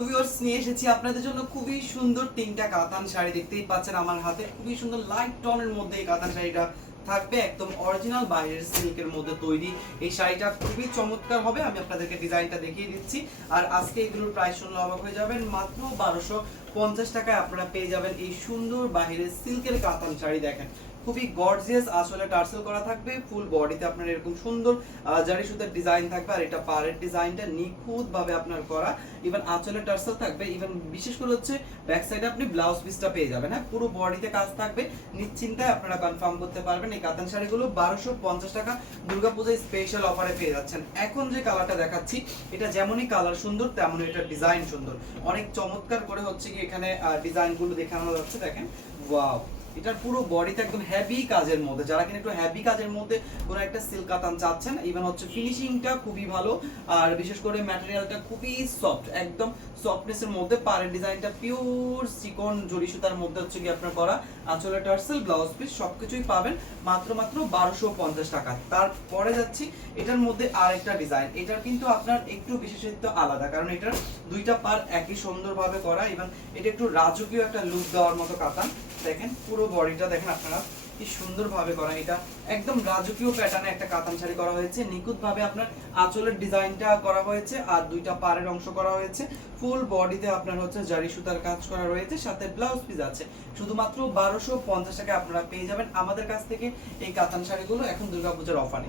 Viewers নিয়ে এসেছি আপনাদের জন্য খুবই সুন্দর তিনটা কাতান শাড়ি। দেখতেই পাচ্ছেন আমার হাতে খুবই সুন্দর লাইট টনের মধ্যে এই কাতান শাড়িটা থাকবে, একদম অরিজিনাল বাইরের সিল্কের মধ্যে তৈরি। এই শাড়িটা খুবই চমৎকার হবে। আমি আপনাদেরকে ডিজাইনটা দেখিয়ে দিচ্ছি। আর আজকে এগুলোর প্রাইস শুনলে অবাক হয়ে যাবেন, মাত্র 1250 টাকায় আপনারা পেয়ে যাবেন এই সুন্দর বাইরের সিল্কের কাতান শাড়ি। দেখেন খুবই গর্জিয়াস, আসলে টার্সেল করা থাকবে, ফুল বডিতে আপনার এরকম সুন্দর জারি সুতার ডিজাইন থাকবে। আর এটা পাড়ের ডিজাইনটা নিখুঁত ভাবে আপনার করা, ইভেন আঁচলে টার্সেল থাকবে, ইভেন বিশেষ করে হচ্ছে ব্যাক সাইডে আপনি ব্লাউজ পিসটা পেয়ে যাবেন। হ্যাঁ, পুরো বডিতে কাজ থাকবে, নিশ্চিন্তায় আপনারা কনফার্ম করতে পারবেন। এই কাতান শাড়িগুলো 1250 টাকা দুর্গাপূজায় স্পেশাল অফারে পেয়ে যাচ্ছেন। এখন যে কালারটা দেখাচ্ছি, এটা যেমনই কালার সুন্দর তেমনই এটা ডিজাইন সুন্দর। অনেক চমৎকার করে হচ্ছে কি এখানে ডিজাইনগুলো দেখানো যাচ্ছে। দেখেন ওয়াও, এটার পুরো বডিতে একদম হেভি কাজের মধ্যে, যারা কিনা একটু হেভি কাজের মধ্যে কোনো একটা সিল্ক কাতান চাচ্ছেন, ইভেন হচ্ছে ফিনিশিংটা খুবই ভালো, আর বিশেষ করে ম্যাটেরিয়ালটা খুবই সফট, একদম সফটনেসের মধ্যে। পাড়ের ডিজাইনটা পিওর চিকন জরি সুতার মধ্যে হচ্ছে কি আপনার করা, আঁচলে টার্সেল, ব্লাউজ পিস সবকিছুই পাবেন মাত্র 1250 টাকা। তারপরে যাচ্ছি এটার মধ্যে আরেকটা ডিজাইন। এটার কিন্তু আপনার একটু বিশেষত্ব আলাদা, কারণ এটার দুইটা পার একই সুন্দরভাবে করা, ইভেন এটা একটু রাজকীয় একটা লুক দেওয়ার মতো কাতান। দেখেন পুরো বডিটা দেখেন আপনারা কি সুন্দর ভাবে করা, এটা একদম রাজকীয় প্যাটার্নে একটা কাতান শাড়ি করা হয়েছে। নিখুঁত ভাবে আপনার আঁচলের ডিজাইনটা করা হয়েছে, আর দুইটা পাড়ের অংশ করা হয়েছে। ফুল বডিতে আপনার হচ্ছে জারি সুতার কাজ করা রয়েছে, সাথে ব্লাউজ পিস আছে। শুধুমাত্র 1250 টাকায় আপনারা পেয়ে যাবেন আমাদের কাছ থেকে এই কাতান শাড়িগুলো এখন দুর্গাপূজার অফারে।